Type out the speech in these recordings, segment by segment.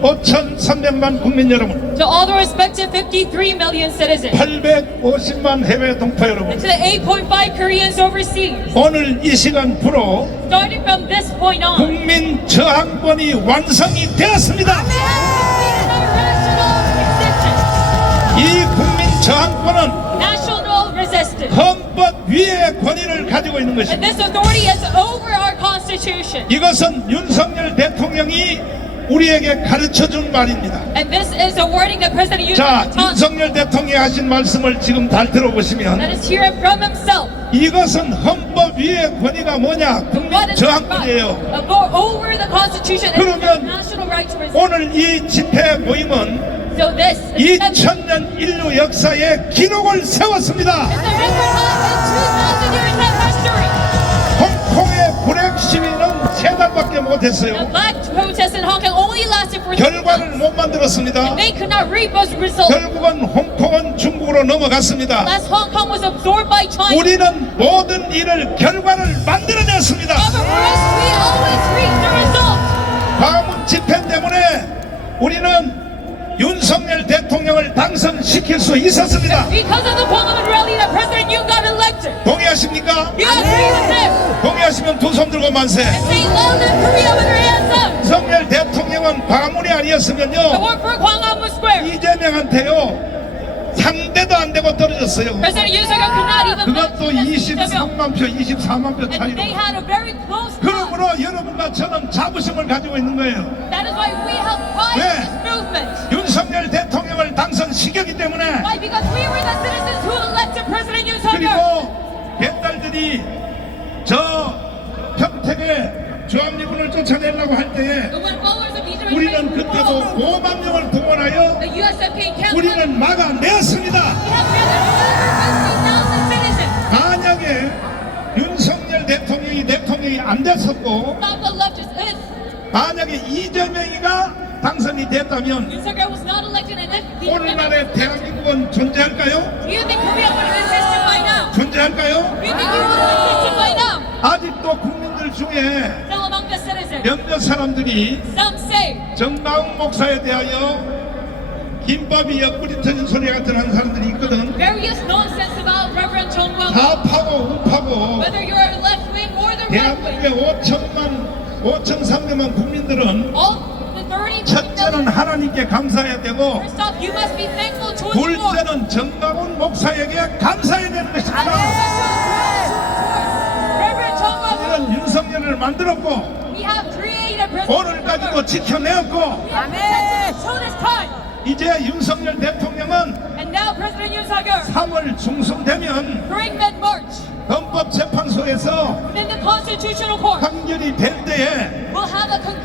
5,300만 국민 여러분, to all the respective 53 million citizens, 850만 해외 동포 여러분, and to the 8.5 Koreans overseas. 오늘 이 시간부로 Starting from this point on, 국민 저항권이 완성이 되었습니다. 이 국민 저항권은 National resistance. 헌법 위의 권위를 가지고 있는 And 것입니다. this authority is over our Constitution. 이것은 윤석열 대통령이 우리에게 가르쳐 준 말입니다. And this is a wording that President Yoon 자, 윤석열 대통령이 하신 말씀을 지금 잘 들어보시면 is hearing from himself. 이것은 헌법 위의 권위가 뭐냐? 국민 저항권이에요. of go over the Constitution and 그러면 the national right to resist. 오늘 이 집회 모임은 So this is the 2000년 인류 역사에 기록을 세웠습니다. record high in 2,000 years of history. 홍콩의 불행 시위는 세 달밖에 못했어요. black protests in Hong Kong 결과를. 못 만들었습니다. They could not reap those results. 결국은 홍콩은 중국으로 넘어갔습니다. Last Hong Kong was absorbed by China. 우리는 모든 일을 결과를 만들어냈습니다. 광화문 집회 때문에 우리는 윤석열 대통령을 당선시킬 수 있었습니다. 동의하십니까? 동의하시면 두 손 들고 만세. 윤석열 대통령은 광화문이 아니었으면요. 이재명한테요 상대도 안 되고 떨어졌어요. 그것도 match Lee Jae-myung. 23만 표, 24만 표 차이로. 그러므로 여러분과 저는 자부심을 가지고 있는 거예요. 네. movement. 윤석열 대통령을 당선시켰기 때문에. 그리고 배달들이 저 평택에 주합리군을 쫓아내려고 할 때에 우리는 그때도 5만 명을 동원하여 우리는 막아냈습니다. we have more than 50,000 citizens. 만약에 윤석열 대통령이 대통령이 안 됐었고 만약에 이재명이가 당선이 됐다면 오늘날의 대한민국은 존재할까요? 존재할까요? 아직도 국민들 중에 몇몇 사람들이 정다운 목사에 대하여 김밥이 옆구리 터진 소리 같은 하는 사람들이 있거든. 좌파고 우파고 대한민국의 5천만 5,300만 국민들은 all the 30 첫째는 하나님께 감사해야 되고. 둘째는 정다운 목사에게 감사해야 되는 것입니다 윤석열을 만들었고 오늘까지도 지켜내었고. 이제 윤석열 대통령은 And now President Yoon Suk-yeol, 3월 중순 되면 헌법재판소에서 판결이 될 때에.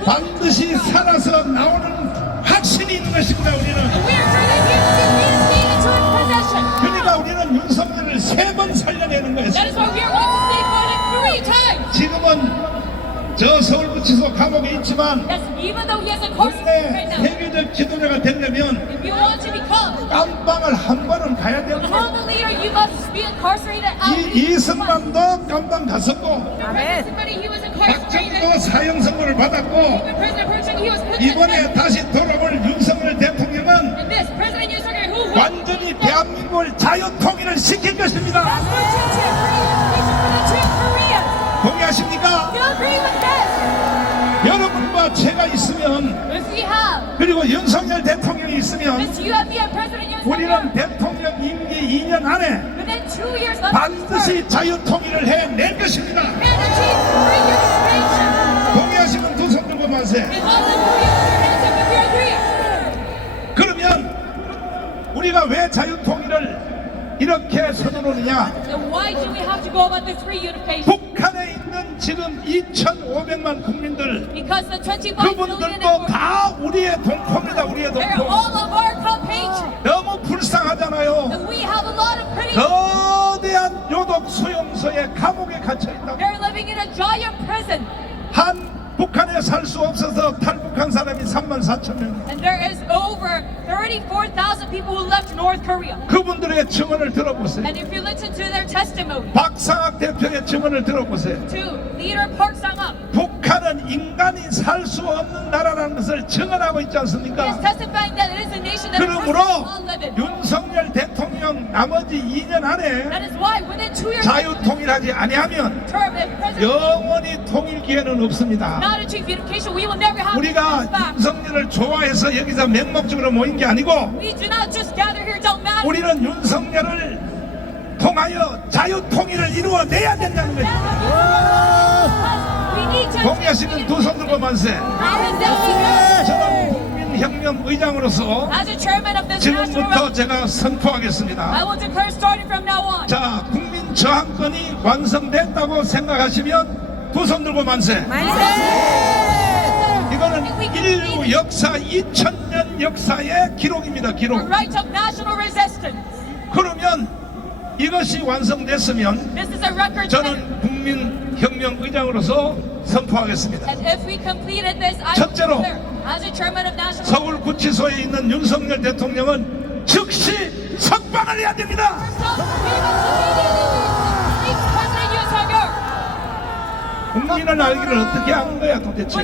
반드시 살아서 나오는 확신이 있는 것입니다 우리는. 그러니까 우리는 윤석열을 세 번 살려내는 why we are going to stay voted three times. 지금은 저 서울구치소 감옥에 있지만 원래 세계적 지도자가 되려면 깜방을 한 번은 가야 됩니다. 이, 이승만도 깜방 갔었고. 박정희도 사형 선고를 받았고 이번에 제가 있으면 If we have 그리고 윤석열 대통령이 있으면 you have President 우리는 대통령 임기 2년 안에 within two years of 반드시 자유통일을 해낼 것입니다 and achieve. 동의하시면 두 손 들고 all the if you agree. 그러면 우리가 왜 자유통일을 이렇게 서두르느냐 Then why do we have to go about this reunification? 북한에 있는 지금 2,500만 국민들 Because the 25 million 그분들도 다 우리의 동포입니다 우리의 동포. 너무 불쌍하잖아요 거대한 요독 수용소에 감옥에 giant prison. 한 북한에 살 수 없어서 탈북한 사람이 3만 4천 명 And there is over 34,000 people who left North Korea. 그분들의 증언을 들어보세요 And if you listen to their testimony 박상학 대표의 증언을 들어보세요 to leader Park Sang-up, 나라는 인간이 살 수 없는 나라라는 것을 증언하고 있지 않습니까? 그러므로. 윤석열 대통령 나머지 2년 안에 자유 통일하지 아니하면 영원히 통일 기회는 없습니다. 우리가. 윤석열을 좋아해서 여기서 맹목적으로 모인 게 아니고. 우리는 윤석열을 통하여 자유 통일을 이루어내야 된다는 to 동의하시는 두 손 들고 만세. 저는 국민혁명 의장으로서 As a chairman of this national 지금부터 제가 선포하겠습니다. 자, 국민 저항권이 완성됐다고 생각하시면 두 손 들고 만세. 이거는 인류 역사 2000년 역사의 기록입니다. 기록. 그러면 이것이 완성됐으면. 저는 국민혁명 의장으로서 선포하겠습니다. This, 첫째로, declare, as a chairman of national 서울 구치소에 있는 윤석열 대통령은 즉시 석방을 해야 됩니다. 국민을 알기를 어떻게 하는 거야 도대체?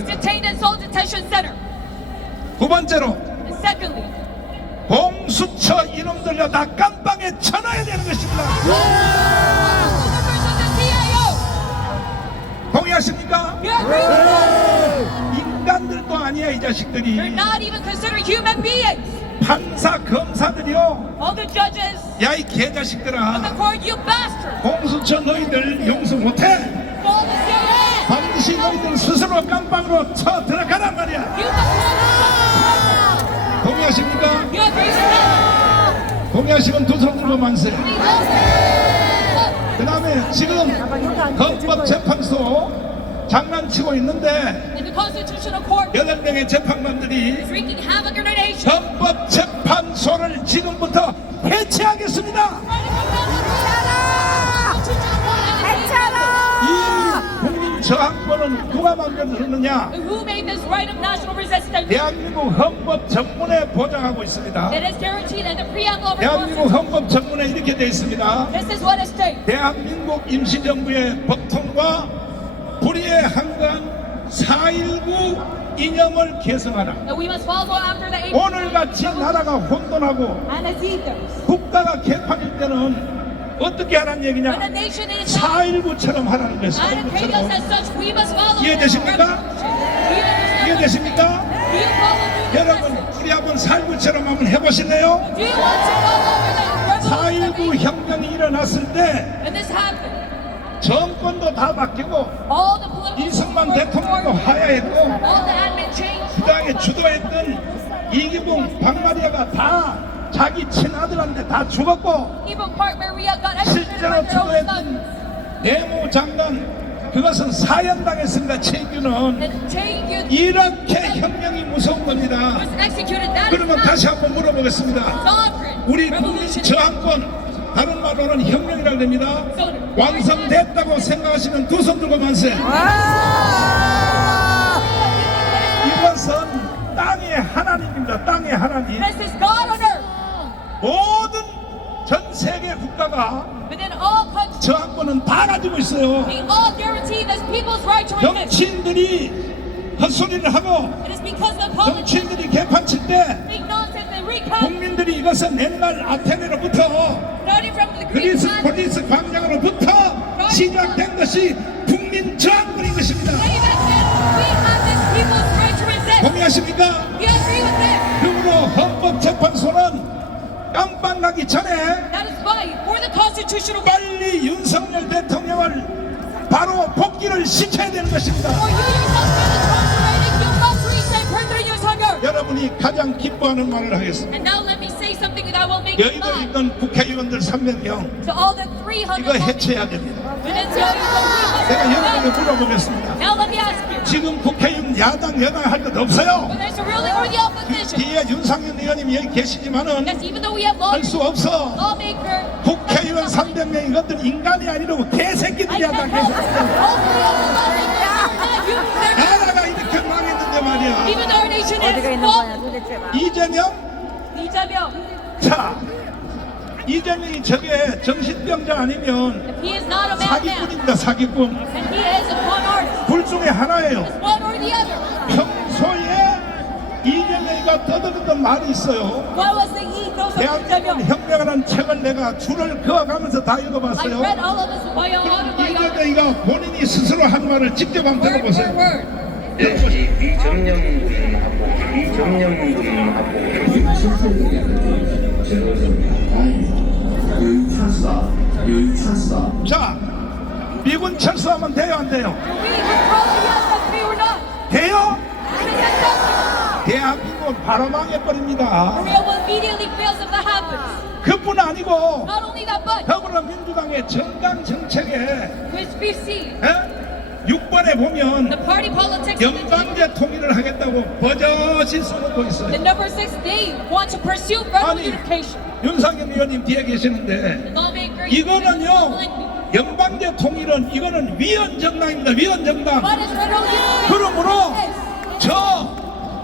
두 번째로 공수처 이놈들려 다 깜빵에 쳐넣어야 되는 것입니다. 동의하십니까? 인간들도 아니야 이 자식들이 not even considered human beings. 판사 검사들이요. All the judges 야 이 of the 개자식들아 court, you. 공수처 너희들 용서 못해. 반드시 너희들 스스로 깜빵으로 쳐 들어가란 말이야. you must 동의하십니까? 동의하시면 두 손 들고 만세. 그 다음에 지금 헌법재판소 장난치고 있는데 여덟 명의 재판관들이. 헌법재판소를 지금부터 해체하겠습니다. 저항권은 누가 만들었느냐? Who made this right of national resistance? 대한민국 헌법 전문에 보장하고 있습니다. It is guaranteed in the preamble of our 대한민국 Constitution. 헌법 전문에 이렇게 되어 있습니다. This is what states. 대한민국 임시정부의 법통과 불의에 한간 4.19 이념을 개성하라. That we must follow after the eight 오늘같이 나라가 혼돈하고 and as ethos. 국가가 개판일 때는 어떻게 하라는 얘기냐? nation is not 4.19처럼 하라는 거예요. not in chaos 4.19처럼. as such, we must follow 이해되십니까? 이해되십니까? 여러분? 우리 한번 4.19처럼 한번 해보실래요? Do you want to follow over the 4.19 revolution? 혁명이 일어났을 때 정권도 다 바뀌고 이승만 대통령도 하야했고. 그 당에 주도했던 이기붕 박마리아가 다 자기 친아들한테 다 죽었고 실제로 주도했던 son. 내무 장관 그것은 사형당했습니다. 최규는. 이렇게 혁명이 무서운 겁니다. 그러면 다시 한번 물어보겠습니다. 우리 국민. 저항권 다른 말로는 혁명이라고 됩니다. 완성됐다고 생각하시면 두 손 들고 만세. 이것은 땅의 하나님입니다. 땅의 하나님 This is God on earth. 모든 전 세계 국가가 저항권은 다 가지고 있어요. 정치인들이 헛소리를 하고 정치인들이 개판칠 때 국민들이 이것은 옛날 아테네로부터 그리스 폴리스 광장으로부터 시작된 것이 국민 저항권인 것입니다. 동의하십니까? 그러므로 헌법재판소는 깜빵 가기 전에 That is why, for the constitutional right, 빨리 윤석열 대통령을 바로 복귀를 시켜야 되는 것입니다. for you yourself to incarcerated, you must restate President Yoon Suk-yeol. 여러분이 가장 기뻐하는 말을 하겠습니다. And now let me say something that will make you 여의도. 있던 국회의원들 300명 To all the 300 이거 해체해야 됩니다. 제가 여러분에게 물어보겠습니다. Now let me ask you. 지금 국회의원 야당 여당 할 것 없어요. When there's a ruling or the opposition, 뒤에 윤상현 의원님이 여기 계시지만은 yes, even though we have law, 할수 없어. 국회의원 300명 이것들 인간이 아니라고 I 개새끼들이 한다 can't help 개새끼들. 나라가 이렇게 망했는데 말이야. Even though our nation 어디가 is 있는 거야. 도대체 봐. 이재명 Jae-myung, 자 이재명이 저게 정신병자 아니면 if he is not a madman, 사기꾼입니다 사기꾼. and he is a con artist, 불둘 중에 하나예요. It's one or the other. 평소에 이재명이가 떠들었던 말이 있어요. What was the ethos of 대한민국? 혁명이라는 책을 내가 줄을 그어가면서 다 I 읽어봤어요. read all of his bio autobiography. 이재명이가 본인이 스스로 한 말을 직접 한번 Word for 들어보세요. word. 네, 찬스다. 여유 찬스다. 자, 미군 철수하면 돼요, 안 돼요? 돼요? 대한민국은 바로 망해버립니다. 그뿐 아니고 Not only that, but 더불어민주당의 정당 정책에 which we see 6번에 보면 연방제 통일을 하겠다고 버젓이 써놓고 있어요. number six, they want to pursue federal 아니 unification. 윤상현 의원님 뒤에 계시는데 이거는요 연방제 통일은 이거는 위헌 정당입니다. 위헌 정당. What is federal unification? 그러므로 저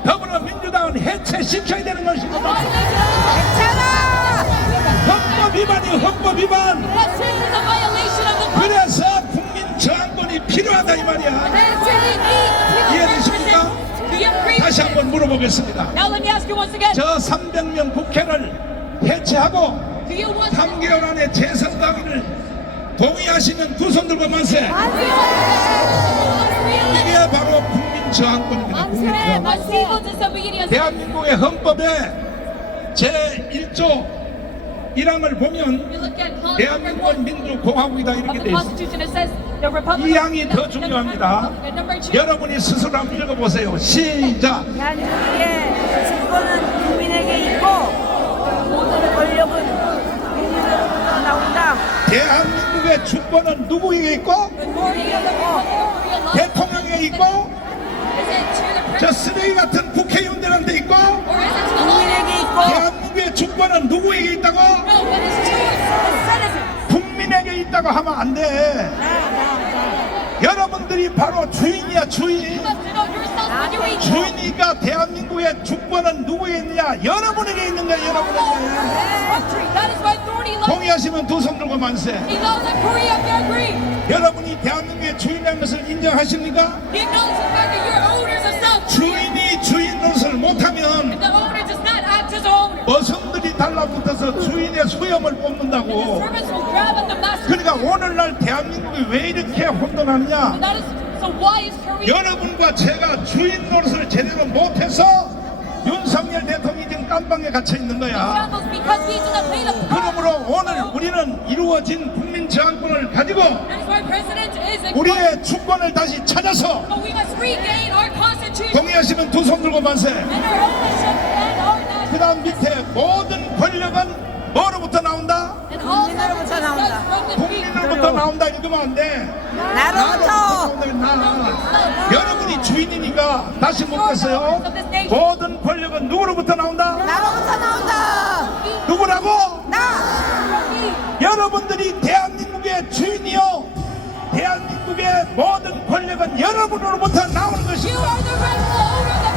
더불어민주당은 해체시켜야 되는 것입니다. 헌법 위반이 헌법 위반. 그래서 필요하다 이 말이야. 이해되십니까? 다시 한번 물어보겠습니다. 저 300명 국회를 해체하고 Do you want to 3개월 안에 재선 당일을 동의하시는 두손 들고 만세. 이게 바로 국민 저항권입니다. 국민 저항권. 대한민국의 헌법에 제 1조 1항을 보면 one 민주공화국이다 이렇게 돼 있어요. Constitution. It says the Republic. 이 항이 더 of- 중요합니다. 여러분이 스스로 한번 읽어보세요. 시작. 대한민국의 주권은 국민에게 있고 모든 권력은 국민으로부터 나온다. 대한민국의 주권은 누구에게 있고. 대통령에게 있고 저 쓰레기 같은 국 주권은 누구에게 있다고? 국민에게 있다고 하면 안 돼. 여러분들이 바로 주인이야 주인. 주인이니까 대한민국의 주권은 누구에게 있느냐? 여러분에게 있는 거야 여러분에게. 동의하시면 두 손 들고 만세. 여러분이 대한민국의 주인이라는 것을 인정하십니까? 주인이 주인 노릇을 못하면 the 뽑는다고. 그러니까 오늘날 대한민국이 왜 이렇게 혼돈하느냐? 여러분과 제가 주인 노릇을 제대로 못해서 윤석열 대통령이 지금 깜방에 갇혀 있는 거야. 그러므로 오늘 우리는 이루어진 국민 저항권을 가지고 우리의 주권을 다시 찾아서 동의하시면 두 손 들고 만세. 그 다음 밑에 모든 권력은 뭐로부터 나온다? 국민으로부터 government 나온다. 국민으로부터 나온다 읽으면 안 돼. 나로부터. 여러분이 주인이니까 다시 묻겠어요. 모든 권력은 누구로부터 나온다? 나로부터 나온다. 누구라고? 나 여러분들이 대한민국의 주인이요. 대한민국의 모든 권력은 여러분으로부터 나오는 것입니다.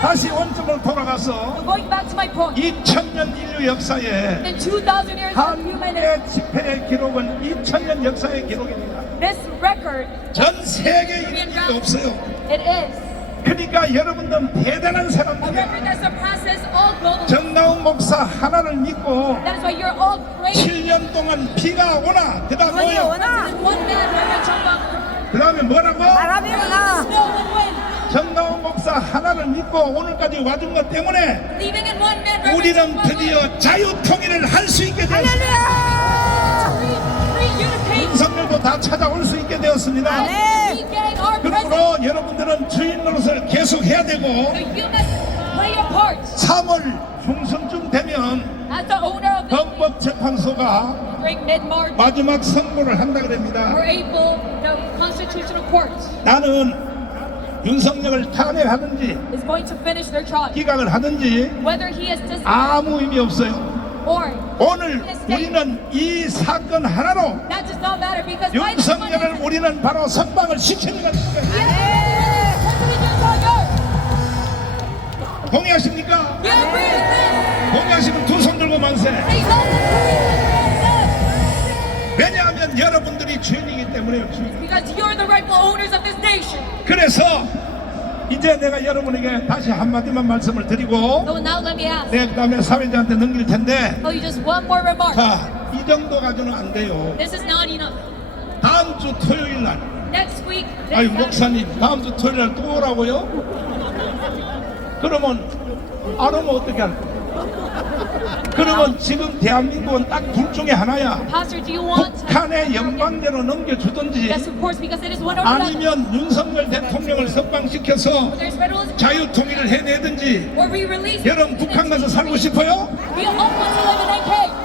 다시 원점으로 돌아가서 you. Going back to my point, 2000년 인류 역사에 in 2,000 years of humanity, 한국의 집회의 기록은 2000년 역사의 기록입니다. this record, 전 세계 이런 없어요. it is 그러니까 여러분들은 대단한 global. 정나운 목사 하나를 믿고 That is why you're all great. 7년 동안 비가 오나 그 뭐요? Chong 그 다음에 뭐라고? 바람이 오나 목사 하나를 믿고 오늘까지 와준 것 때문에 우리는 드디어 자유통일을 할 수 있게 되었습니다. 윤석열도 다 찾아올 수 있게 되었습니다. 네. 그러므로 여러분들은 주인 노릇을 계속 해야 되고 So you must play your part 3월 중순쯤 되면 헌법재판소가 마지막 선고를 한다 or 그럽니다. April, the constitutional court 나는 윤석열을 탄핵하든지 is going to finish their trial. 기각을 하든지 Whether he is dismissed 아무 의미 없어요. or 오늘 우리는 이 사건 하나로 that does not matter because by this one 윤석열을 우리는 바로 선방을 시키는 것입니다. 때문에요. 주인. Because you're the rightful owners of this nation. 그래서 이제 내가 여러분에게 다시 한마디만 말씀을 드리고 So now let me ask. 내 그다음에 사회자한테 넘길 텐데 Oh, you just one more remark. 자, 이 정도 가지고는 안 돼요. This is not enough. 다음 주 토요일 날 Next week, 아니 next Saturday, 목사님 다음 주 토요일 날 또 오라고요? 그러면 안 오면 어떻게 할 거야? 그러면 지금 대한민국은 딱 둘 중에 하나야. 북한의 영광대로 넘겨주든지. 아니면 윤석열 대통령을 석방시켜서 자유통일을 해내든지. 여러분 북한 가서 살고 싶어요?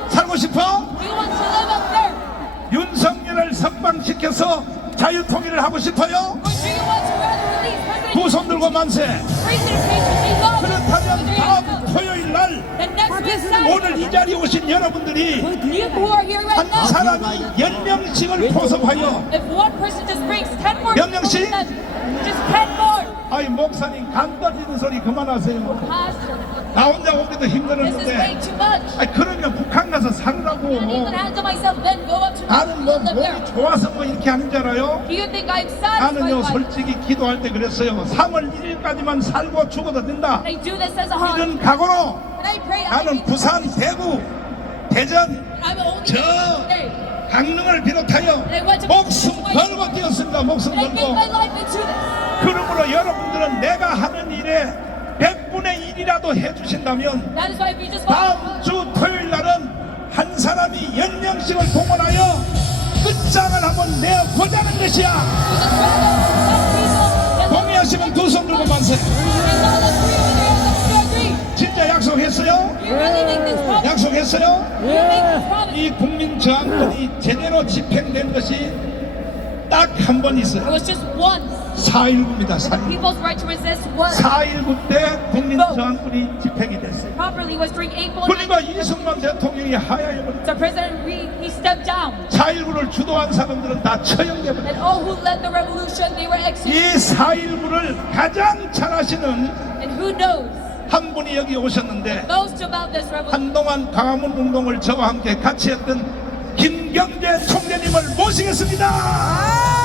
살고 싶어? 윤석열을 석방시켜서 자유통일을 하고 싶어요? 두 손 들고 만세? 그렇다면 다음 토요일 날 오늘 이 자리에 오신 여러분들이 한 사람이 열 명씩을 포섭하여 if one person just brings 10 more 몇 people 명씩? with them, just 10 more. 아이 목사님 간 떨리는 소리 그만하세요 나 혼자 오기도 힘들었는데. 아이 그러면 북한 가서 to 나는 뭐. 몸이 좋아서 뭐 이렇게 하는 줄 알아요? 나는요 솔직히 기도할 때 그랬어요 3월 1일까지만 살고 죽어도 된다. 이런 각오로 나는 부산, 대구, 대전, 저. 강릉을 비롯하여 목숨 걸고 뛰었습니다. 목숨 걸고. 그러므로 여러분들은 내가 하는 일에 100분의 1이라도 해주신다면 다음 주 토요일 날은 한 사람이 10명씩을 동원하여 끝장을 한번 내보자는 것이야. Some people and 동의하시면 두 손 들고 만세 약속했어요? 약속했어요? 이 국민 저항권이 제대로 집행된 것이 딱 한 번 It 있어요 was just once. 4.19입니다 4.19 People's right to resist was 4.19 때 국민 저항권이 집행이 됐어요 properly was during April 그러니까 9th. 이승만 대통령이 하야해 버렸어요 So President Re, he stepped down. 4.19를 주도한 사람들은 다 처형돼 버렸어요 And all who led the revolution, they were executed. 이 4.19를 가장 잘하시는 And who knows 한 분이 여기 오셨는데? 한동안 광화문 운동을 저와 함께 같이 했던 김경재 총재님을 모시겠습니다.